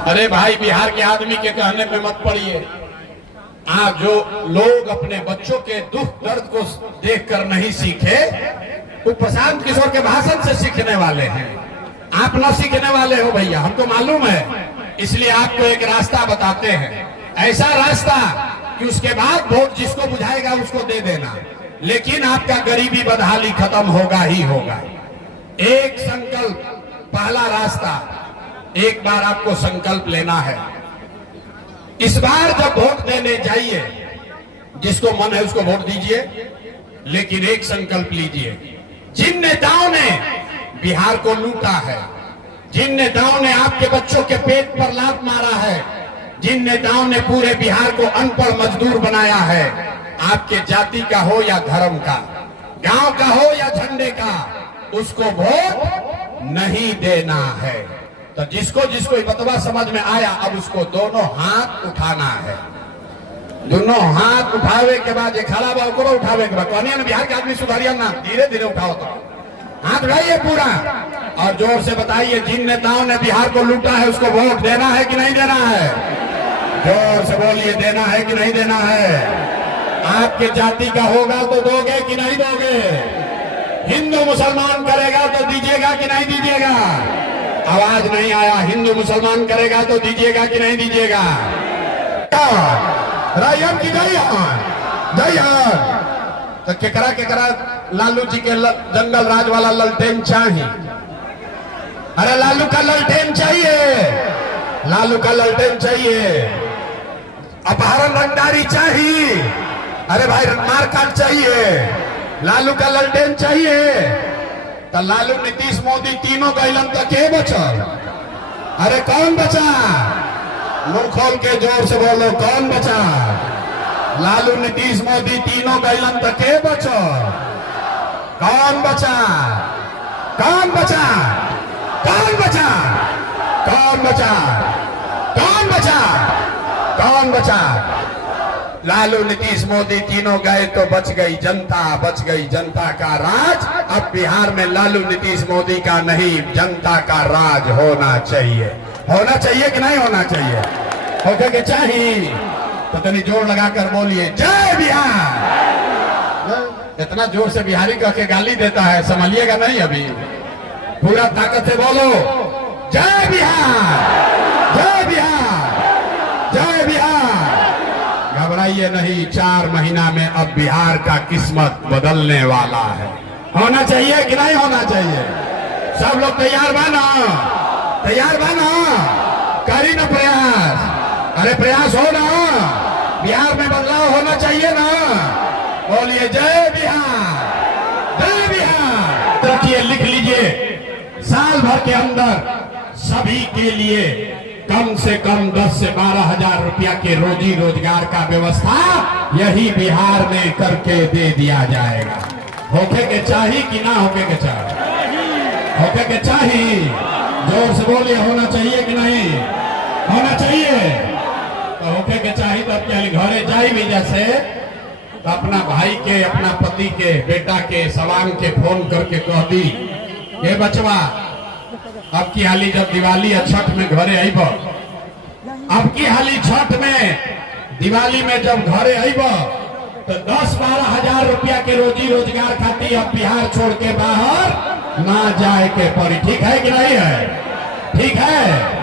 अरे भाई, बिहार के आदमी के कहने पे मत पड़िए। आज जो लोग अपने बच्चों के दुख दर्द को देखकर नहीं सीखे, वो प्रशांत किशोर के भाषण से सीखने वाले हैं। आप न सीखने वाले हो भैया, हमको मालूम है। इसलिए आपको एक रास्ता बताते हैं, ऐसा रास्ता कि उसके बाद वोट जिसको बुझाएगा उसको दे देना, लेकिन आपका गरीबी बदहाली खत्म होगा ही होगा। एक संकल्प, पहला रास्ता, एक बार आपको संकल्प लेना है। इस बार जब वोट देने जाइए, जिसको मन है उसको वोट दीजिए, लेकिन एक संकल्प लीजिए, जिन नेताओं ने बिहार को लूटा है, जिन नेताओं ने आपके बच्चों के पेट पर लात मारा है, जिन नेताओं ने पूरे बिहार को अनपढ़ मजदूर बनाया है, आपके जाति का हो या धर्म का, गांव का हो या झंडे का, उसको वोट नहीं देना है। तो जिसको जिसको ये बतवा समझ में आया, अब उसको दोनों हाथ उठाना है। दोनों हाथ उठावे के बाद, एक खड़ा बाबू को उठावे के बाद, कहनिया ना बिहार के आदमी सुधारिया ना, धीरे धीरे उठाओ। तो हाथ उठाइए पूरा और जोर से बताइए, जिन नेताओं ने बिहार को लूटा है उसको वोट देना है कि नहीं देना है? जोर से बोलिए, देना है कि नहीं देना है? आपके जाति का होगा तो दोगे कि नहीं दोगे? हिंदू मुसलमान करेगा तो दीजिएगा कि नहीं दीजिएगा? आवाज नहीं आया। हिंदू मुसलमान करेगा तो दीजिएगा कि नहीं दीजिएगा? रायम की जय तो केकरा लालू जी के जंगल राज वाला ललटेन चाहिए। अरे लालू का ललटेन चाहिए, लालू का ललटेन चाहिए। अपहरण रंगदारी चाहिए। अरे भाई, मारकाट चाहिए। लालू का ललटेन चाहिए। तो लालू, नीतीश, मोदी तीनों गैलन तक के बचल? अरे कौन बचा? मुंह खोल के जोर से बोलो, कौन बचा? लालू, नीतीश, मोदी तीनों गैलन तक के बचो? कौन बचा? कौन बचा? कौन बचा? कौन बचा? कौन बचा? कौन बचा? लालू, नीतीश, मोदी तीनों गए तो बच गई जनता, बच गई जनता का राज। अब बिहार में लालू, नीतीश, मोदी का नहीं, जनता का राज होना चाहिए। होना चाहिए कि नहीं होना चाहिए? होके के चाहिए तो तनी जोर लगाकर बोलिए, जय बिहार। इतना जोर से बिहारी कह के गाली देता है, संभलिएगा नहीं। अभी पूरा ताकत से बोलो, जय बिहार, जय बिहार, जय बिहार। घबराइए नहीं, 4 महीना में अब बिहार का किस्मत बदलने वाला है। होना चाहिए कि नहीं होना चाहिए? सब लोग तैयार बना, तैयार बना, करी ना प्रयास। अरे प्रयास हो ना, बिहार में बदलाव होना चाहिए ना। बोलिए, जय बिहार, जय बिहार। रखिए, लिख लीजिए, साल भर के अंदर सभी के लिए कम से कम 10 से 12 हजार रुपया के रोजी रोजगार का व्यवस्था यही बिहार में करके दे दिया जाएगा। होके के चाहिए कि ना होके के चाहिए? होके के चाहिए। जोर से बोलिए, होना चाहिए कि नहीं होना चाहिए? तो होके के चाहिए। तो अब क्या घरे जाई भी जैसे, तो अपना भाई के, अपना पति के, बेटा के, सवांग के फोन करके कह दी, ये बचवा, अब की हाली जब दिवाली या छठ में घरे आईब, अब की हाली छठ में, दिवाली में जब घरे आईब, तो 10-12 हजार रुपया के रोजी रोजगार खातिर अब बिहार छोड़ के बाहर ना जाए के पड़ी। ठीक है कि नहीं है? ठीक है।